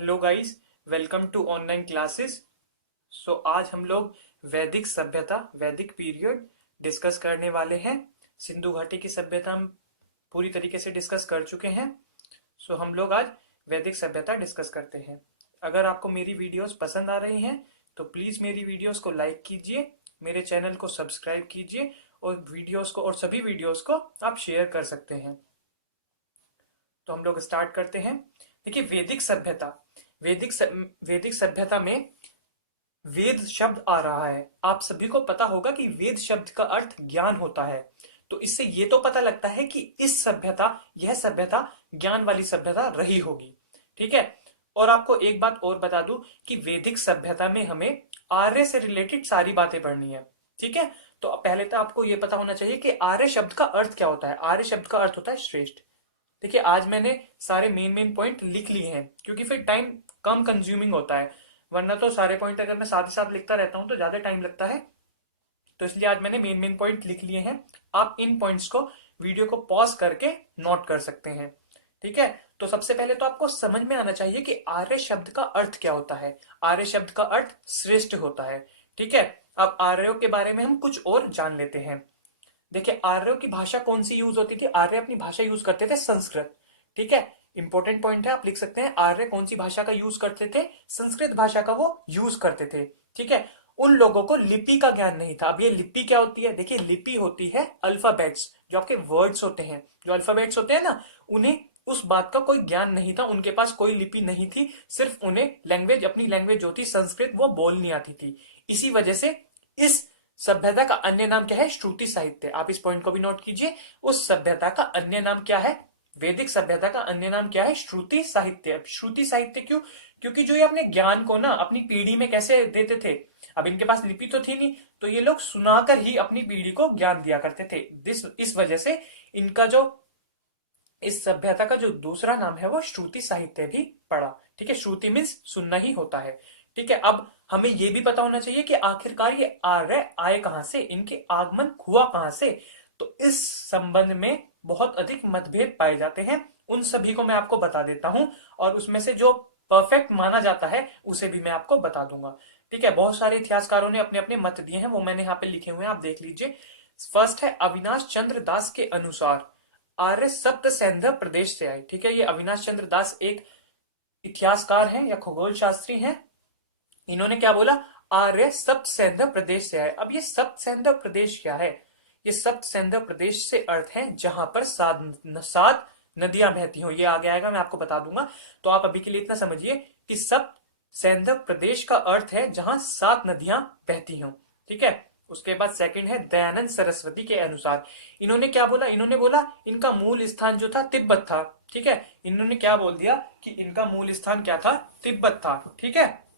Hello guys, welcome to online classes. So आज हम लोग वैदिक सभ्यता, वैदिक पीरियड डिस्कस करने वाले हैं। सिंधु घाटी की सभ्यता हम पूरी तरीके से डिस्कस कर चुके हैं। सो हम लोग आज वैदिक सभ्यता डिस्कस करते हैं। अगर आपको मेरी वीडियोस पसंद आ रही हैं तो प्लीज़ मेरी वीडियोस को लाइक कीजिए, मेरे चैनल को सब्सक्राइब कीजिए और वीडियोस को और सभी वीडियोस को आप शेयर कर सकते हैं। तो हम लोग स्टार्ट करते हैं। देखिए, वैदिक सभ्यता, वैदिक सभ्यता में वेद शब्द आ रहा है। आप सभी को पता होगा कि वेद शब्द का अर्थ ज्ञान होता है। तो इससे ये तो पता लगता है कि यह सभ्यता ज्ञान वाली सभ्यता रही होगी। ठीक है। और आपको एक बात और बता दूं कि वैदिक सभ्यता में हमें आर्य से रिलेटेड सारी बातें पढ़नी है। ठीक है। तो पहले तो आपको ये पता होना चाहिए कि आर्य शब्द का अर्थ क्या होता है। आर्य शब्द का अर्थ होता है श्रेष्ठ। देखिए, आज मैंने सारे मेन मेन पॉइंट लिख लिए हैं क्योंकि फिर टाइम कम कंज्यूमिंग होता है। वरना तो सारे पॉइंट अगर मैं साथ ही साथ लिखता रहता हूं तो ज्यादा टाइम लगता है। तो इसलिए आज मैंने मेन मेन पॉइंट लिख लिए हैं। आप इन पॉइंट्स को वीडियो को पॉज करके नोट कर सकते हैं। ठीक है। तो सबसे पहले तो आपको समझ में आना चाहिए कि आर्य शब्द का अर्थ क्या होता है। आर्य शब्द का अर्थ श्रेष्ठ होता है। ठीक है। अब आर्यों के बारे में हम कुछ और जान लेते हैं। देखिए, आर्यों की भाषा कौन सी यूज होती थी। आर्य अपनी भाषा यूज करते थे संस्कृत। ठीक है। इंपॉर्टेंट पॉइंट है, आप लिख सकते हैं आर्य कौन सी भाषा का यूज करते थे। संस्कृत भाषा का वो यूज करते थे। ठीक है। उन लोगों को लिपि का ज्ञान नहीं था। अब ये लिपि क्या होती है। देखिए, लिपि होती है अल्फाबेट्स, जो आपके वर्ड्स होते हैं। जो अल्फाबेट्स होते हैं ना, उन्हें उस बात का कोई ज्ञान नहीं था। उनके पास कोई लिपि नहीं थी। सिर्फ उन्हें लैंग्वेज, अपनी लैंग्वेज जो थी संस्कृत, वो बोलनी आती थी। इसी वजह से इस सभ्यता का अन्य नाम क्या है। श्रुति साहित्य। आप इस पॉइंट को भी नोट कीजिए। उस सभ्यता का अन्य नाम क्या है। वैदिक सभ्यता का अन्य नाम क्या है। श्रुति साहित्य। श्रुति साहित्य क्यों? क्योंकि जो ये अपने ज्ञान को ना अपनी पीढ़ी में कैसे देते थे। अब इनके पास लिपि तो थी नहीं, तो ये लोग सुनाकर ही अपनी पीढ़ी को ज्ञान दिया करते थे। इस वजह से इनका जो, इस सभ्यता का जो दूसरा नाम है वो श्रुति साहित्य भी पड़ा। ठीक है। श्रुति मीन्स सुनना ही होता है। ठीक है। अब हमें ये भी पता होना चाहिए कि आखिरकार ये आर्य आए कहां से, इनके आगमन हुआ कहां से। तो इस संबंध में बहुत अधिक मतभेद पाए जाते हैं। उन सभी को मैं आपको बता देता हूं और उसमें से जो परफेक्ट माना जाता है उसे भी मैं आपको बता दूंगा। ठीक है। बहुत सारे इतिहासकारों ने अपने अपने मत दिए हैं, वो मैंने यहाँ पे लिखे हुए हैं, आप देख लीजिए। फर्स्ट है अविनाश चंद्र दास के अनुसार आर्य सप्त सैंधव प्रदेश से आए। ठीक है। ये अविनाश चंद्र दास एक इतिहासकार हैं या खगोल शास्त्री हैं। इन्होंने क्या बोला, आर्य सप्त सैंधव प्रदेश से आए। अब ये सप्त सैंधव प्रदेश क्या है। ये सप्त सैंधव प्रदेश से अर्थ है जहां पर सात नदियां बहती हो। ये आगे आएगा, मैं आपको बता दूंगा। तो आप अभी के लिए इतना समझिए कि सप्त सैंधव प्रदेश का अर्थ है जहां 7 नदियां बहती हो। ठीक है। उसके बाद सेकंड है दयानंद सरस्वती के अनुसार। इन्होंने क्या बोला, इन्होंने बोला इनका मूल स्थान जो था तिब्बत था। ठीक है। इन्होंने क्या बोल दिया कि इनका मूल स्थान क्या था, तिब्बत था। ठीक है।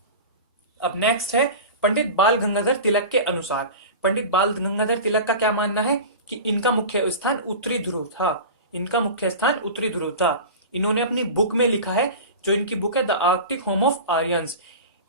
अब नेक्स्ट है पंडित बाल गंगाधर तिलक के अनुसार। पंडित बाल गंगाधर तिलक का क्या मानना है कि इनका मुख्य स्थान उत्तरी ध्रुव था। इनका मुख्य स्थान उत्तरी ध्रुव था। इन्होंने अपनी बुक में लिखा है, जो इनकी बुक है the Arctic home of Aryans.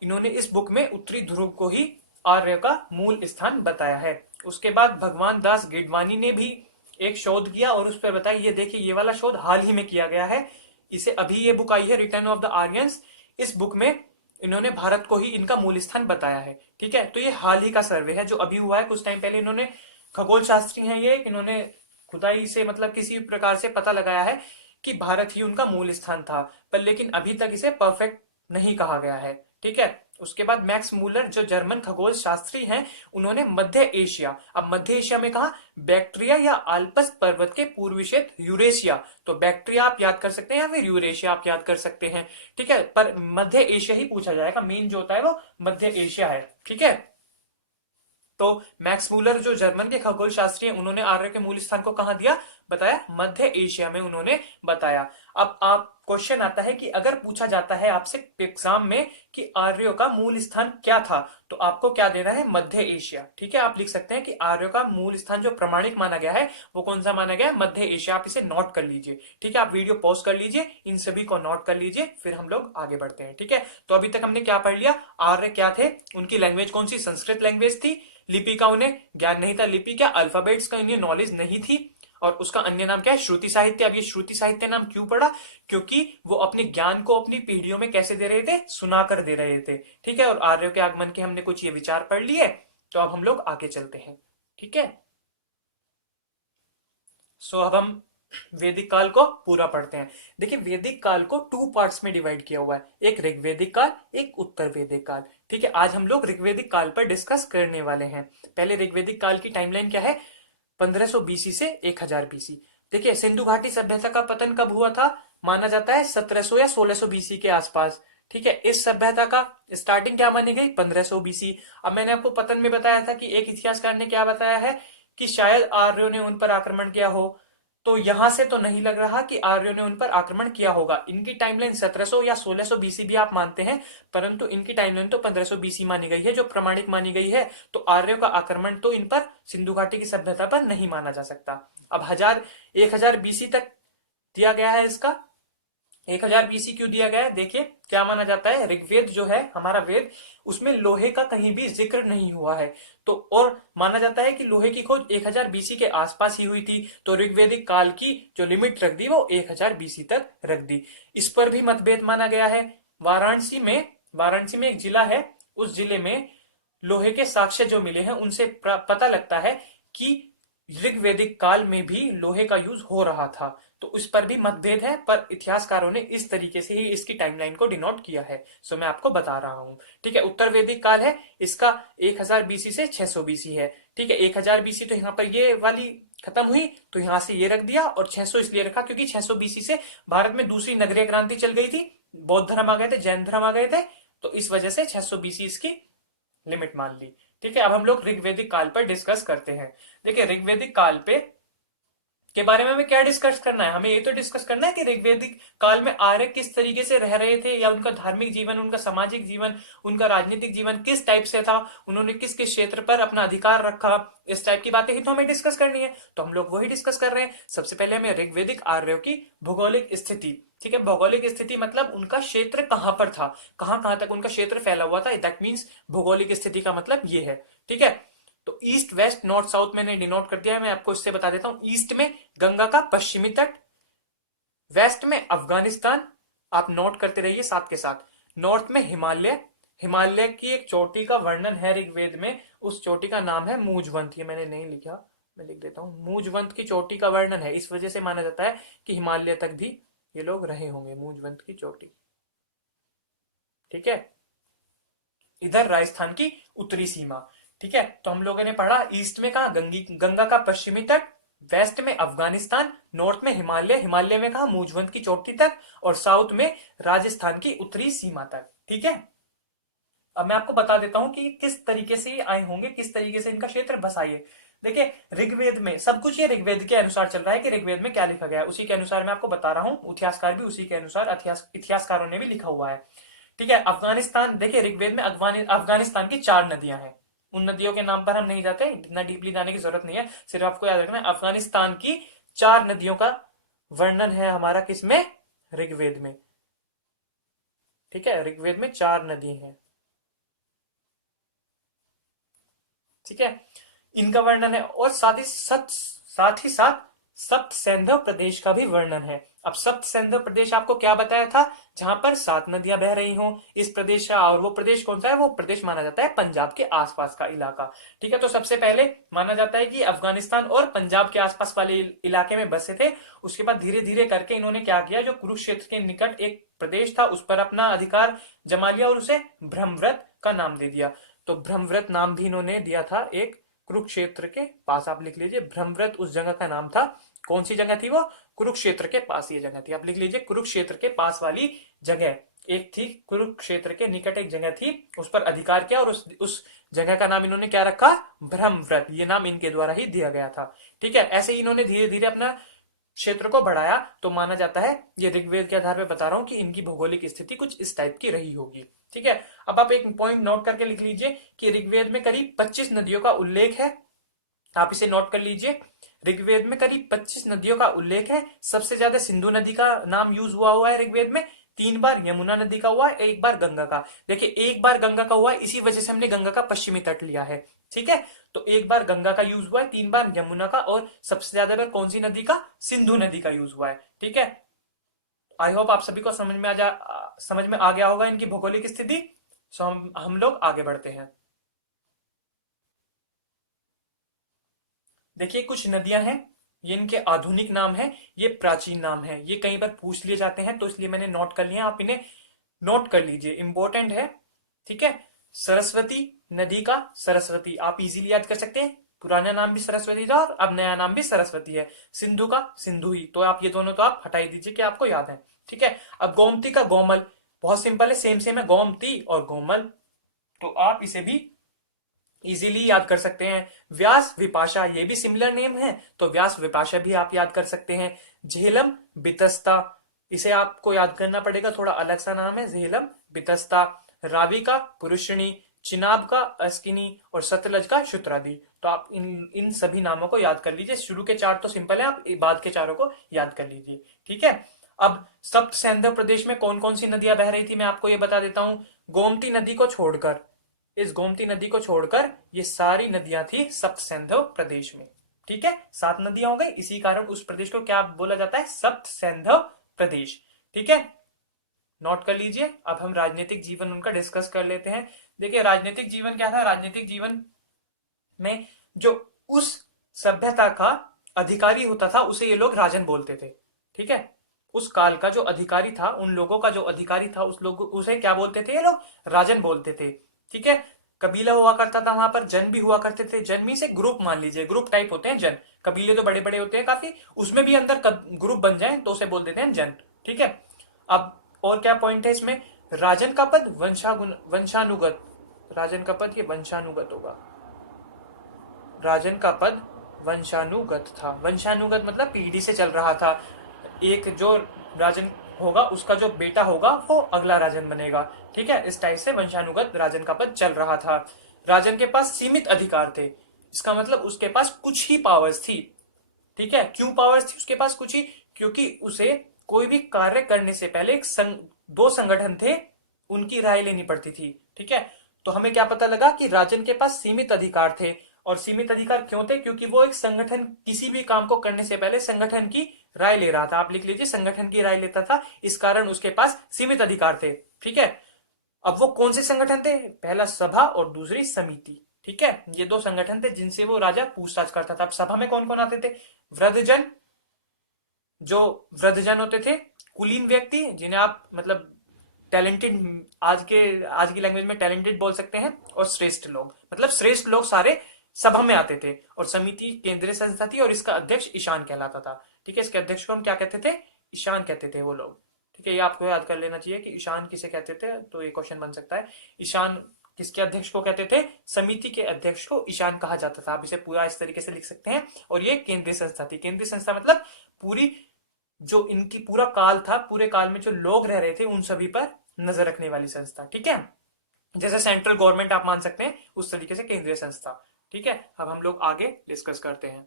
इन्होंने इस बुक में उत्तरी ध्रुव को ही आर्य का मूल स्थान बताया है। उसके बाद भगवान दास गिडवानी ने भी एक शोध किया और उस पर बताया। ये देखिए, ये वाला शोध हाल ही में किया गया है। इसे अभी ये बुक आई है, रिटर्न ऑफ द आर्यंस। इस बुक में इन्होंने भारत को ही इनका मूल स्थान बताया है। ठीक है। तो ये हाल ही का सर्वे है जो अभी हुआ है कुछ टाइम पहले। इन्होंने, खगोल शास्त्री हैं ये, इन्होंने खुदाई से मतलब किसी प्रकार से पता लगाया है कि भारत ही उनका मूल स्थान था। पर लेकिन अभी तक इसे परफेक्ट नहीं कहा गया है। ठीक है। उसके बाद मैक्स मूलर जो जर्मन खगोल शास्त्री हैं, उन्होंने मध्य एशिया, अब मध्य एशिया में कहा बैक्ट्रिया या आल्पस पर्वत के पूर्वी क्षेत्र यूरेशिया। तो बैक्ट्रिया आप याद कर सकते हैं या फिर यूरेशिया आप याद कर सकते हैं। ठीक है। पर मध्य एशिया ही पूछा जाएगा, मेन जो होता है वो मध्य एशिया है। ठीक है। तो मैक्स मूलर जो जर्मन के खगोल शास्त्री हैं, उन्होंने आर्य के मूल स्थान को कहां दिया, बताया मध्य एशिया में उन्होंने बताया। अब आप क्वेश्चन आता है कि अगर पूछा जाता है आपसे एग्जाम में कि आर्यों का मूल स्थान क्या था, तो आपको क्या देना है, मध्य एशिया। ठीक है। आप लिख सकते हैं कि आर्यों का मूल स्थान जो प्रमाणिक माना गया है वो कौन सा माना गया है, मध्य एशिया। आप इसे नोट कर लीजिए। ठीक है। आप वीडियो पॉज कर लीजिए, इन सभी को नोट कर लीजिए, फिर हम लोग आगे बढ़ते हैं। ठीक है। तो अभी तक हमने क्या पढ़ लिया, आर्य क्या थे, उनकी लैंग्वेज कौन सी, संस्कृत लैंग्वेज थी। लिपि का उन्हें ज्ञान नहीं था। लिपि क्या, अल्फाबेट्स का इन्हें नॉलेज नहीं थी। और उसका अन्य नाम क्या है? श्रुति साहित्य। अब ये श्रुति साहित्य नाम क्यों पड़ा? क्योंकि वो अपने ज्ञान को अपनी पीढ़ियों में कैसे दे रहे थे? सुनाकर दे रहे थे। ठीक है, और आर्यों के आगमन के हमने कुछ ये विचार पढ़ लिए, तो अब हम लोग आगे चलते हैं। ठीक है, सो अब हम वैदिक काल को पूरा पढ़ते हैं। देखिए, वैदिक काल को टू पार्ट्स में डिवाइड किया हुआ है, एक ऋग्वैदिक काल, एक उत्तर वैदिक काल। ठीक है, आज हम लोग ऋग्वैदिक काल पर डिस्कस करने वाले हैं। पहले ऋग्वैदिक काल की टाइमलाइन क्या है? 1500 बीसी से 1000 बीसी। देखिए, सिंधु घाटी सभ्यता का पतन कब हुआ था? माना जाता है 1700 या 1600 बीसी के आसपास। ठीक है, इस सभ्यता का स्टार्टिंग क्या मानी गई? 1500 बीसी। अब मैंने आपको पतन में बताया था कि एक इतिहासकार ने क्या बताया है कि शायद आर्यों ने उन पर आक्रमण किया हो। तो यहां से तो नहीं लग रहा कि आर्यों ने उन पर आक्रमण किया होगा। इनकी टाइमलाइन 1700 या 1600 बीसी भी आप मानते हैं, परंतु इनकी टाइमलाइन तो 1500 बीसी मानी गई है, जो प्रमाणिक मानी गई है। तो आर्यों का आक्रमण तो इन पर, सिंधु घाटी की सभ्यता पर नहीं माना जा सकता। अब 1000 बीसी तक दिया गया है इसका। 1000 बीसी क्यों दिया गया है? देखिए, क्या माना जाता है, ऋग्वेद जो है हमारा वेद, उसमें लोहे का कहीं भी जिक्र नहीं हुआ है। तो और माना जाता है कि लोहे की खोज 1000 बीसी के आसपास ही हुई थी। तो ऋग्वेदिक काल की जो लिमिट रख दी वो 1000 बीसी तक रख दी। इस पर भी मतभेद माना गया है। वाराणसी में एक जिला है, उस जिले में लोहे के साक्ष्य जो मिले हैं उनसे पता लगता है कि ऋग्वैदिक काल में भी लोहे का यूज हो रहा था। तो उस पर भी मतभेद है, पर इतिहासकारों ने इस तरीके से ही इसकी टाइमलाइन को डिनोट किया है। सो मैं आपको बता रहा हूं। ठीक है, उत्तर वैदिक काल है, इसका 1000 बीसी से 600 बीसी है। ठीक है, 1000 बीसी तो यहाँ पर ये वाली खत्म हुई, तो यहां से ये रख दिया, और 600 इसलिए रखा क्योंकि 600 बीसी से भारत में दूसरी नगरीय क्रांति चल गई थी, बौद्ध धर्म आ गए थे, जैन धर्म आ गए थे, तो इस वजह से 600 बीसी इसकी लिमिट मान ली। ठीक है, अब हम लोग ऋग्वैदिक काल पर डिस्कस करते हैं। देखिए, ऋग्वैदिक काल पे के बारे में हमें क्या डिस्कस करना है? हमें ये तो डिस्कस करना है कि ऋग्वैदिक काल में आर्य किस तरीके से रह रहे थे, या उनका धार्मिक जीवन, उनका सामाजिक जीवन, उनका राजनीतिक जीवन किस टाइप से था, उन्होंने किस किस क्षेत्र पर अपना अधिकार रखा, इस टाइप की बातें ही तो हमें डिस्कस करनी है। तो हम लोग वही डिस्कस कर रहे हैं। सबसे पहले हमें ऋग्वैदिक आर्यों की भौगोलिक स्थिति, ठीक है, भौगोलिक स्थिति मतलब उनका क्षेत्र कहां पर था, कहां कहां तक उनका क्षेत्र फैला हुआ था, दैट मीन्स भौगोलिक स्थिति का मतलब ये है। ठीक है, तो ईस्ट वेस्ट नॉर्थ साउथ मैंने डिनोट कर दिया है, मैं आपको इससे बता देता हूं। ईस्ट में गंगा का पश्चिमी तट, वेस्ट में अफगानिस्तान, आप नोट करते रहिए साथ के साथ। नॉर्थ में हिमालय, हिमालय की एक चोटी का वर्णन है ऋग्वेद में, उस चोटी का नाम है मूजवंत। ये मैंने नहीं लिखा, मैं लिख देता हूं। मूजवंत की चोटी का वर्णन है, इस वजह से माना जाता है कि हिमालय तक भी ये लोग रहे होंगे, मूजवंत की चोटी। ठीक है, इधर राजस्थान की उत्तरी सीमा। ठीक है, तो हम लोगों ने पढ़ा ईस्ट में कहा गंगा का पश्चिमी तट, वेस्ट में अफगानिस्तान, नॉर्थ में हिमालय, हिमालय में कहा मूजवंत की चोटी तक, और साउथ में राजस्थान की उत्तरी सीमा तक। ठीक है, अब मैं आपको बता देता हूं कि किस तरीके से ये आए होंगे, किस तरीके से इनका क्षेत्र बसा ये। देखिए, ऋग्वेद में सब कुछ ये ऋग्वेद के अनुसार चल रहा है कि ऋग्वेद में क्या लिखा गया है, उसी के अनुसार मैं आपको बता रहा हूं। इतिहासकार भी उसी के अनुसार, इतिहासकारों ने भी लिखा हुआ है। ठीक है, अफगानिस्तान, देखिए ऋग्वेद में अफगानिस्तान की 4 नदियां हैं। उन नदियों के नाम पर हम नहीं जाते, इतना डीपली जाने की जरूरत नहीं है, सिर्फ आपको याद रखना है अफगानिस्तान की 4 नदियों का वर्णन है हमारा किसमें? ऋग्वेद में। ठीक है, ऋग्वेद में 4 नदी हैं। ठीक है, इनका वर्णन है, और साथ ही साथ सप्त सैंधव प्रदेश का भी वर्णन है। अब सप्त सैंधव प्रदेश आपको क्या बताया था? जहां पर 7 नदियां बह रही हों इस प्रदेश का, और वो प्रदेश कौन सा है? वो प्रदेश माना जाता है पंजाब के आसपास का इलाका। ठीक है, तो सबसे पहले माना जाता है कि अफगानिस्तान और पंजाब के आसपास वाले इलाके में बसे थे। उसके बाद धीरे धीरे करके इन्होंने क्या किया, जो कुरुक्षेत्र के निकट एक प्रदेश था उस पर अपना अधिकार जमा लिया, और उसे ब्रह्मव्रत का नाम दे दिया। तो ब्रह्मव्रत नाम भी इन्होंने दिया था एक, कुरुक्षेत्र के पास, आप लिख लीजिए ब्रह्मव्रत उस जगह का नाम था। कौन सी जगह थी वो? कुरुक्षेत्र के पास ये जगह थी, आप लिख लीजिए कुरुक्षेत्र के पास वाली जगह एक थी, कुरुक्षेत्र के निकट एक जगह थी, उस पर अधिकार किया, और उस जगह का नाम इन्होंने क्या रखा? ब्रह्मव्रत। ये नाम इनके द्वारा ही दिया गया था। ठीक है, ऐसे ही इन्होंने धीरे धीरे अपना क्षेत्र को बढ़ाया, तो माना जाता है, ये ऋग्वेद के आधार पर बता रहा हूं, कि इनकी भौगोलिक स्थिति कुछ इस टाइप की रही होगी। ठीक है, अब आप एक पॉइंट नोट करके लिख लीजिए कि ऋग्वेद में करीब 25 नदियों का उल्लेख है। आप इसे नोट कर लीजिए, ऋग्वेद में करीब 25 नदियों का उल्लेख है। सबसे ज्यादा सिंधु नदी का नाम यूज हुआ है ऋग्वेद में, 3 बार यमुना नदी का हुआ है, 1 बार गंगा का। देखिए, 1 बार गंगा का हुआ है, इसी वजह से हमने गंगा का पश्चिमी तट लिया है। ठीक है, तो एक बार गंगा का यूज हुआ है, 3 बार यमुना का, और सबसे ज्यादा बार कौन सी नदी का? सिंधु नदी का यूज हुआ है। ठीक है, आई होप आप सभी को समझ में आ गया होगा इनकी भौगोलिक स्थिति। सो हम लोग आगे बढ़ते हैं। देखिए कुछ नदियां हैं, ये इनके आधुनिक नाम है, ये प्राचीन नाम है, ये कई बार पूछ लिए जाते हैं तो इसलिए मैंने नोट कर लिया, आप इन्हें नोट कर लीजिए, इंपॉर्टेंट है। ठीक है, सरस्वती नदी का सरस्वती आप इजीली याद कर सकते हैं, पुराना नाम भी सरस्वती था और अब नया नाम भी सरस्वती है। सिंधु का सिंधु ही, तो आप ये दोनों तो आप हटाई दीजिए कि आपको याद है। ठीक है, अब गोमती का गोमल, बहुत सिंपल है, सेम सेम है, गोमती और गोमल, तो आप इसे भी इजीली याद कर सकते हैं। व्यास विपाशा, ये भी सिमिलर नेम है, तो व्यास विपाशा भी आप याद कर सकते हैं। झेलम बितस्ता, इसे आपको याद करना पड़ेगा, थोड़ा अलग सा नाम है, झेलम बितस्ता। रावी का पुरुषिणी, चिनाब का अस्किनी, और सतलज का शुत्रादि। तो आप इन इन सभी नामों को याद कर लीजिए, शुरू के 4 तो सिंपल है, आप बाद के चारों को याद कर लीजिए। ठीक है, अब सप्त सैंधव प्रदेश में कौन कौन सी नदियां बह रही थी मैं आपको ये बता देता हूं। गोमती नदी को छोड़कर, इस गोमती नदी को छोड़कर ये सारी नदियां थी सप्त सैंधव प्रदेश में। ठीक है, 7 नदियां हो गई, इसी कारण उस प्रदेश को क्या बोला जाता है? सप्त सैंधव प्रदेश। ठीक है, नोट कर लीजिए। अब हम राजनीतिक जीवन उनका डिस्कस कर लेते हैं। देखिए राजनीतिक जीवन क्या था, राजनीतिक जीवन में जो उस सभ्यता का अधिकारी होता था उसे ये लोग राजन बोलते थे। ठीक है, उस काल का जो अधिकारी था, उन लोगों का जो अधिकारी था, उसे क्या बोलते थे ये लोग? राजन बोलते थे। ठीक है, कबीला हुआ करता था वहां पर, जन भी हुआ करते थे। जन में से ग्रुप मान लीजिए, ग्रुप टाइप होते हैं जन, कबीले तो बड़े बड़े होते हैं काफी, उसमें भी अंदर ग्रुप बन जाए तो उसे बोल देते हैं जन। ठीक है, अब और क्या पॉइंट है इसमें? राजन का पद वंशानुगत, राजन का पद ये वंशानुगत होगा, राजन का पद वंशानुगत था। वंशानुगत मतलब पीढ़ी से चल रहा था, एक जो राजन होगा उसका जो बेटा होगा वो अगला राजन बनेगा। ठीक है, इस टाइप से वंशानुगत राजन का पद चल रहा था। राजन के पास सीमित अधिकार थे, इसका मतलब उसके पास कुछ ही पावर्स थी। ठीक है, क्यों पावर्स थी उसके पास कुछ ही? क्योंकि उसे कोई भी कार्य करने से पहले दो संगठन थे, उनकी राय लेनी पड़ती थी। ठीक है, तो हमें क्या पता लगा कि राजन के पास सीमित अधिकार थे, और सीमित अधिकार क्यों थे? क्योंकि वो एक संगठन, किसी भी काम को करने से पहले संगठन की राय ले रहा था। आप लिख लीजिए, संगठन की राय लेता था, इस कारण उसके पास सीमित अधिकार थे। ठीक है, अब वो कौन से संगठन थे? पहला सभा और दूसरी समिति। ठीक है, ये 2 संगठन थे जिनसे वो राजा पूछताछ करता था। अब सभा में कौन कौन आते थे? वृद्धजन, जो वृद्धजन होते थे, कुलीन व्यक्ति जिन्हें आप मतलब टैलेंटेड, आज की लैंग्वेज में टैलेंटेड बोल सकते हैं, और श्रेष्ठ लोग, मतलब श्रेष्ठ लोग सारे सभा में आते थे। और समिति केंद्रीय संस्था थी और इसका अध्यक्ष ईशान कहलाता था। ठीक है, इसके अध्यक्ष को हम क्या कहते थे? ईशान कहते थे वो लोग। ठीक है, ये आपको याद कर लेना चाहिए कि ईशान किसे कहते थे, तो ये क्वेश्चन बन सकता है। ईशान किसके अध्यक्ष को कहते थे? समिति के अध्यक्ष को ईशान कहा जाता था। आप इसे पूरा इस तरीके से लिख सकते हैं। और ये केंद्रीय संस्था थी। केंद्रीय संस्था मतलब पूरी, जो इनकी पूरा काल था, पूरे काल में जो लोग रह रहे थे उन सभी पर नजर रखने वाली संस्था। ठीक है, जैसे सेंट्रल गवर्नमेंट आप मान सकते हैं, उस तरीके से केंद्रीय संस्था। ठीक है, अब हम लोग आगे डिस्कस करते हैं।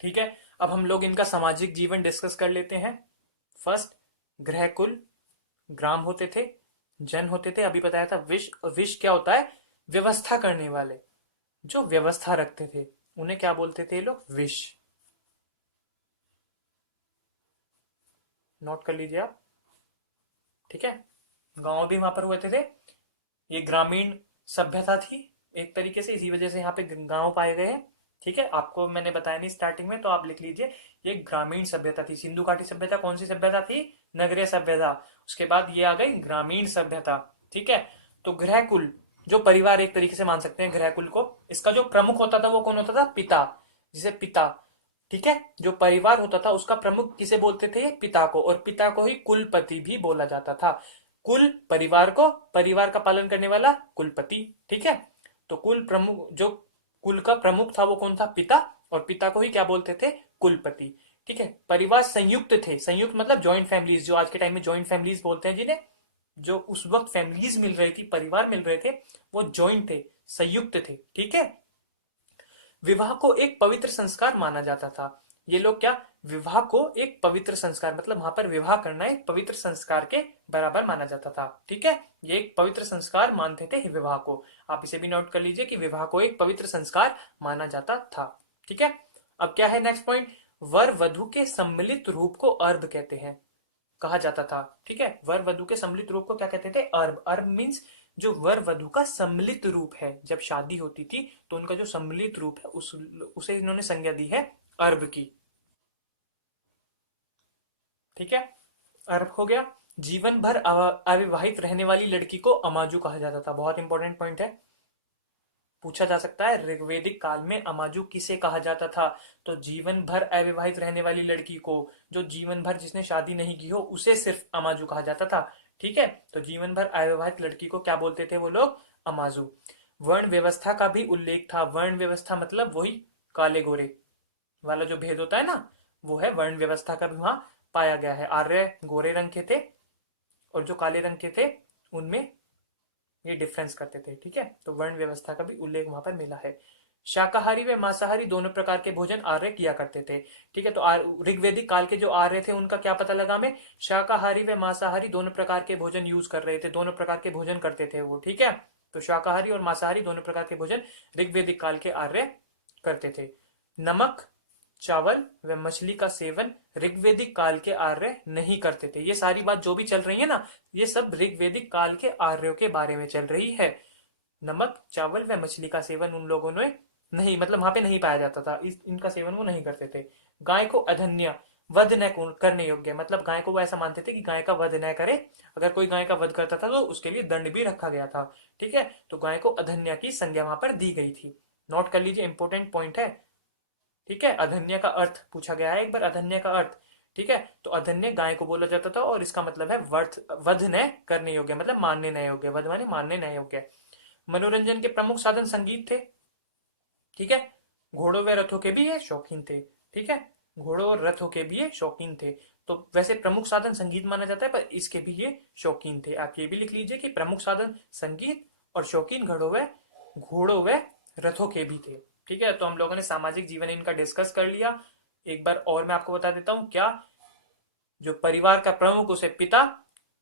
ठीक है, अब हम लोग इनका सामाजिक जीवन डिस्कस कर लेते हैं। फर्स्ट, गृहकुल, ग्राम होते थे, जन होते थे, अभी बताया था। विश, विश क्या होता है? व्यवस्था करने वाले, जो व्यवस्था रखते थे उन्हें क्या बोलते थे ये लोग? विश। नोट कर लीजिए आप। ठीक है, गांव भी वहां पर हुए थे। ये ग्रामीण सभ्यता थी एक तरीके से, इसी वजह से यहाँ पे गांव पाए गए हैं। ठीक है, आपको मैंने बताया नहीं स्टार्टिंग में, तो आप लिख लीजिए, ये ग्रामीण सभ्यता थी। सिंधु घाटी सभ्यता कौन सी सभ्यता थी? नगरीय सभ्यता। उसके बाद ये आ गई ग्रामीण सभ्यता। ठीक है, तो गृहकुल, जो परिवार एक तरीके से मान सकते हैं गृहकुल को, इसका जो प्रमुख होता था वो कौन होता था? पिता, जिसे पिता। ठीक है, जो परिवार होता था उसका प्रमुख किसे बोलते थे? पिता को, और पिता को ही कुलपति भी बोला जाता था। कुल परिवार को, परिवार का पालन करने वाला कुलपति। ठीक है, तो कुल प्रमुख, जो कुल का प्रमुख था वो कौन था? पिता, और पिता को ही क्या बोलते थे? कुलपति। ठीक है, परिवार संयुक्त थे, संयुक्त मतलब जॉइंट फैमिलीज, जो आज के टाइम में जॉइंट फैमिलीज बोलते हैं जिन्हें, जो उस वक्त फैमिलीज मिल रही थी, परिवार मिल रहे थे, वो जॉइंट थे, संयुक्त थे। ठीक है, विवाह को एक पवित्र संस्कार माना जाता था। ये लोग क्या, विवाह को एक पवित्र संस्कार, मतलब वहां पर विवाह करना एक पवित्र संस्कार के बराबर माना जाता था। ठीक है, ये एक पवित्र संस्कार मानते थे विवाह को। आप इसे भी नोट कर लीजिए कि विवाह को एक पवित्र संस्कार माना जाता था। ठीक है, अब क्या है नेक्स्ट पॉइंट, वर वधु के सम्मिलित रूप को अर्भ कहते हैं, कहा जाता था। ठीक है, वर वधु के सम्मिलित रूप को क्या कहते थे, अर्भ। अर्भ मीन्स जो वर वधु का सम्मिलित रूप है, जब शादी होती थी तो उनका जो सम्मिलित रूप है उसे इन्होंने संज्ञा दी है अर्भ की। ठीक है, अर्भ हो गया। जीवन भर अविवाहित रहने वाली लड़की को अमाजू कहा जाता था, बहुत इंपॉर्टेंट पॉइंट है, पूछा जा सकता है ऋग्वेदिक काल में अमाजू किसे कहा जाता था। तो जीवन भर अविवाहित रहने वाली लड़की को, जो जीवन भर जिसने शादी नहीं की हो, उसे सिर्फ अमाजू कहा जाता था। ठीक है, तो जीवन भर अविवाहित लड़की को क्या बोलते थे वो लोग, अमाजू। वर्ण व्यवस्था का भी उल्लेख था। वर्ण व्यवस्था मतलब वही काले गोरे वाला जो भेद होता है ना, वो है वर्ण व्यवस्था का भी वहां पाया गया है। आर्य गोरे रंग के थे और जो काले रंग के थे उनमें ये डिफरेंस करते थे। ठीक है, तो वर्ण व्यवस्था का भी उल्लेख वहां पर मिला है। शाकाहारी व मांसाहारी दोनों प्रकार के भोजन आर्य किया करते थे। ठीक है, तो ऋग्वेदिक काल के जो आर्य थे उनका क्या पता लगा हमें, शाकाहारी व मांसाहारी दोनों प्रकार के भोजन यूज कर रहे थे, दोनों प्रकार के भोजन करते थे वो। ठीक है, तो शाकाहारी और मांसाहारी दोनों प्रकार के भोजन ऋग्वेदिक काल के आर्य करते थे। नमक, चावल व मछली का सेवन ऋग्वेदिक काल के आर्य नहीं करते थे। ये सारी बात जो भी चल रही है ना, ये सब ऋग्वेदिक काल के आर्यों के बारे में चल रही है। नमक, चावल व मछली का सेवन उन लोगों ने नहीं, मतलब वहां पे नहीं पाया जाता था, इनका सेवन वो नहीं करते थे। गाय को अधन्य, वध न करने योग्य, मतलब गाय को वो ऐसा मानते थे कि गाय का वध न करे, अगर कोई गाय का वध करता था तो उसके लिए दंड भी रखा गया था। ठीक है, तो गाय को अधन्य की संज्ञा वहां पर दी गई थी। नोट कर लीजिए, इंपॉर्टेंट पॉइंट है। ठीक है, अधन्य का अर्थ पूछा गया है एक बार, अधन्य का अर्थ। ठीक है, तो अधन्य गाय को बोला जाता था और इसका मतलब है वध न करने योग्य, मतलब मानने न योग्य, वध माने मानने न योग्य। मनोरंजन के प्रमुख साधन संगीत थे। ठीक है, घोड़ों व रथों के भी ये शौकीन थे। ठीक है, घोड़ों और रथों के भी ये शौकीन थे। तो वैसे प्रमुख साधन संगीत माना जाता है, पर इसके भी ये शौकीन थे। आप ये भी लिख लीजिए कि प्रमुख साधन संगीत और शौकीन घोड़ों व रथों के भी थे। ठीक है, तो हम लोगों ने सामाजिक जीवन इनका डिस्कस कर लिया। एक बार और मैं आपको बता देता हूं, क्या जो परिवार का प्रमुख उसे पिता,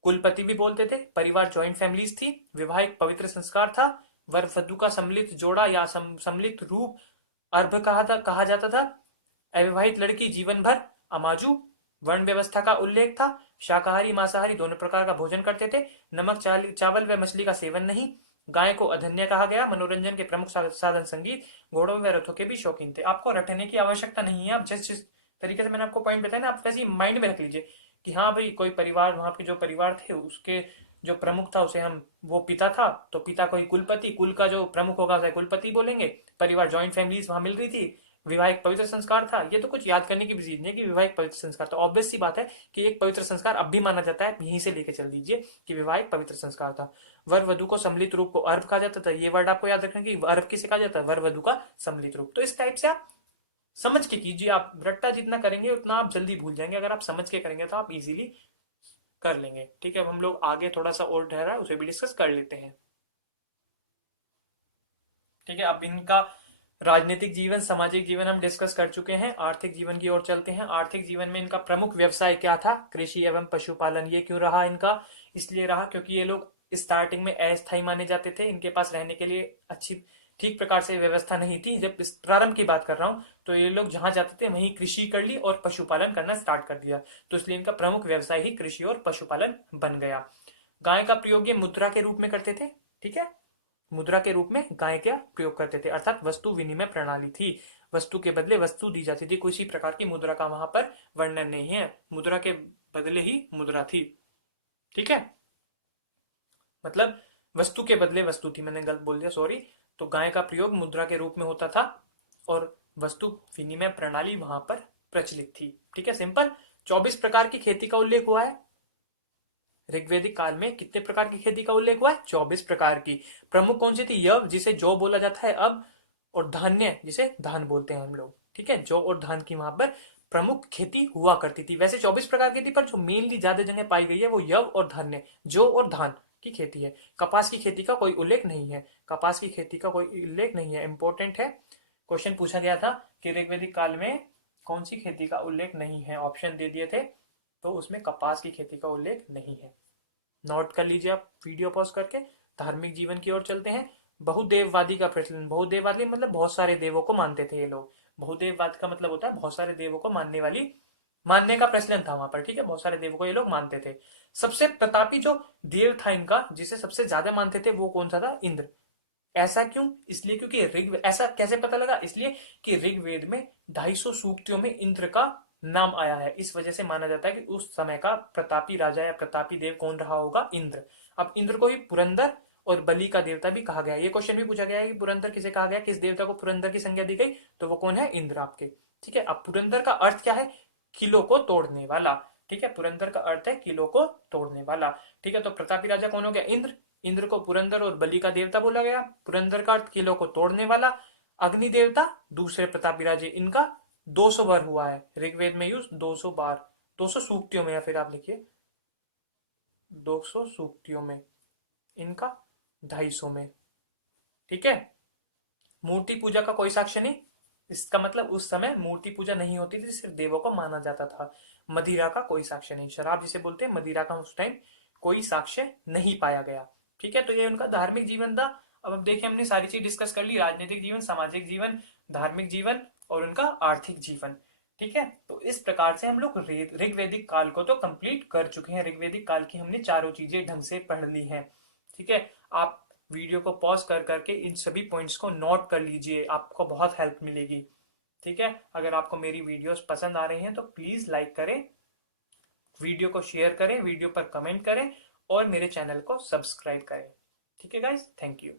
कुलपति भी बोलते थे। परिवार जॉइंट फैमिलीज थी। विवाह एक पवित्र संस्कार था। वर वधु का सम्मिलित जोड़ा या सम्मिलित रूप अर्भ कहा जाता था। अविवाहित लड़की जीवन भर अमाजू। वर्ण व्यवस्था का उल्लेख था। शाकाहारी मांसाहारी दोनों प्रकार का भोजन करते थे। नमक, चावल व मछली का सेवन नहीं। गाय को अधन्य कहा गया। मनोरंजन के प्रमुख साधन संगीत। घोड़ों व रथों के भी शौकीन थे। आपको रटने की आवश्यकता नहीं है, आप जिस तरीके से मैंने आपको पॉइंट बताया ना, आप वैसे ही माइंड में रख लीजिए कि हाँ भाई, कोई परिवार, वहां के जो परिवार थे उसके जो प्रमुख था उसे हम, वो पिता था तो पिता को ही कुलपति, कुल का जो प्रमुख होगा उसे कुलपति बोलेंगे। परिवार जॉइंट फैमिलीज वहां मिल रही थी। विवाह एक पवित्र संस्कार था। ये तो कुछ याद करने की भी चीज नहीं है कि विवाह एक पवित्र संस्कार था। ऑब्वियस सी बात है कि एक पवित्र संस्कार अब भी माना जाता है, यहीं से लेके चल दीजिए कि विवाह एक पवित्र संस्कार था। वर वधु को सम्मिलित रूप को अर्भ कहा जाता था। ये वर्ड आपको याद रखना कि अर्भ किसे कहा जाता है, वर वधु का सम्मिलित रूप। तो इस टाइप से आप समझ के कीजिए। आप रट्टा जितना करेंगे उतना आप जल्दी भूल जाएंगे, अगर आप समझ के करेंगे तो आप इजीली कर लेंगे। ठीक है, अब हम लोग आगे थोड़ा सा और ठहरा है उसे भी डिस्कस कर लेते हैं। ठीक है, अब इनका राजनीतिक जीवन, सामाजिक जीवन हम डिस्कस कर चुके हैं। आर्थिक जीवन की ओर चलते हैं। आर्थिक जीवन में इनका प्रमुख व्यवसाय क्या था, कृषि एवं पशुपालन। ये क्यों रहा इनका, इसलिए रहा क्योंकि ये लोग स्टार्टिंग में अस्थायी माने जाते थे। इनके पास रहने के लिए अच्छी ठीक प्रकार से व्यवस्था नहीं थी। जब इस प्रारंभ की बात कर रहा हूं, तो ये लोग जहां जाते थे वहीं कृषि कर ली और पशुपालन करना स्टार्ट कर दिया। तो इसलिए इनका प्रमुख व्यवसाय ही कृषि और पशुपालन बन गया। गाय का प्रयोग ये मुद्रा के रूप में करते थे। ठीक है, मुद्रा के रूप में गाय का प्रयोग करते थे, अर्थात वस्तु विनिमय प्रणाली थी। वस्तु के बदले वस्तु दी जाती थी। किसी प्रकार की मुद्रा का वहां पर वर्णन नहीं है, मुद्रा के बदले ही मुद्रा थी। ठीक है, मतलब वस्तु के बदले वस्तु थी, मैंने गलत बोल दिया, सॉरी। तो गाय का प्रयोग मुद्रा के रूप में होता था और वस्तु विनिमय प्रणाली वहां पर प्रचलित थी। ठीक है, सिंपल। 24 प्रकार की खेती का उल्लेख हुआ है। ऋग्वेदिक काल में कितने प्रकार की खेती का उल्लेख हुआ है, 24 प्रकार की। प्रमुख कौन सी थी, यव जिसे जौ बोला जाता है अब, और धान्य जिसे धान बोलते हैं हम लोग। ठीक है, जौ और धान की वहां पर प्रमुख खेती हुआ करती थी। वैसे 24 प्रकार की थी, पर जो मेनली ज्यादा जगह पाई गई है वो यव और धान्य, जौ और धान की खेती है। कपास की खेती का कोई उल्लेख नहीं है। कपास की खेती का कोई उल्लेख नहीं है। इंपॉर्टेंट है, क्वेश्चन पूछा गया था कि ऋग्वेदिक काल में कौन सी खेती का उल्लेख नहीं है? ऑप्शन दे दिए थे, तो उसमें कपास की खेती का उल्लेख नहीं है। नोट कर लीजिए आप वीडियो पॉज करके। धार्मिक जीवन की ओर चलते हैं। बहुदेववादी का प्रचलन। बहुदेववादी मतलब बहुत सारे देवों को मानते थे ये लोग। बहुदेववाद का मतलब होता है बहुत सारे देवों को मानने का प्रचलन था वहां पर, ठीक है। बहुत सारे देवों को ये लोग मानते थे। सबसे प्रतापी जो देव था इनका, जिसे सबसे ज्यादा मानते थे, वो कौन सा था? इंद्र। ऐसा क्यों? इसलिए क्योंकि ऐसा कैसे पता लगा? इसलिए कि ऋग्वेद में 250 सूक्तियों में इंद्र का नाम आया है। इस वजह से माना जाता है कि उस समय का प्रतापी राजा या प्रतापी देव कौन रहा होगा? इंद्र। अब इंद्र को ही पुरंदर और बलि का देवता भी कहा गया। ये क्वेश्चन भी पूछा गया है कि पुरंदर किसे कहा गया, किस देवता को पुरंदर की संज्ञा दी गई, तो वो कौन है? इंद्र आपके। ठीक है। अब पुरंदर का अर्थ क्या है? किलो को तोड़ने वाला। ठीक है, पुरंदर का अर्थ है किलो को तोड़ने वाला। ठीक है, तो प्रतापी राजा कौन हो गया? इंद्र। इंद्र को पुरंदर और बलि का देवता बोला गया। पुरंदर का अर्थ किलो को तोड़ने वाला। अग्नि देवता दूसरे प्रतापी राजे, इनका 200 बार हुआ है ऋग्वेद में यूज, 200 बार, 200 सूक्तियों में, या फिर आप लिखिए 200 सूक्तियों में, इनका 250 में। ठीक है। मूर्ति पूजा का कोई साक्ष्य नहीं। इसका मतलब उस समय मूर्ति पूजा नहीं होती थी, सिर्फ देवों को माना जाता था। मदिरा का कोई साक्ष्य नहीं। शराब जिसे बोलते हैं, मदिरा का उस टाइम कोई साक्ष्य नहीं पाया गया। ठीक है, तो ये उनका धार्मिक जीवन था। अब देखिए, हमने सारी चीज डिस्कस कर ली। राजनीतिक जीवन, सामाजिक जीवन, धार्मिक जीवन और उनका आर्थिक जीवन। ठीक है, तो इस प्रकार से हम लोग ऋग्वेदिक काल को तो कंप्लीट कर चुके हैं। ऋग्वेदिक काल की हमने चारों चीजें ढंग से पढ़ ली हैं। ठीक है, आप वीडियो को पॉज कर करके इन सभी पॉइंट्स को नोट कर लीजिए, आपको बहुत हेल्प मिलेगी। ठीक है, अगर आपको मेरी वीडियोस पसंद आ रही हैं तो प्लीज लाइक करें, वीडियो को शेयर करें, वीडियो पर कमेंट करें और मेरे चैनल को सब्सक्राइब करें। ठीक है गाइस, थैंक यू।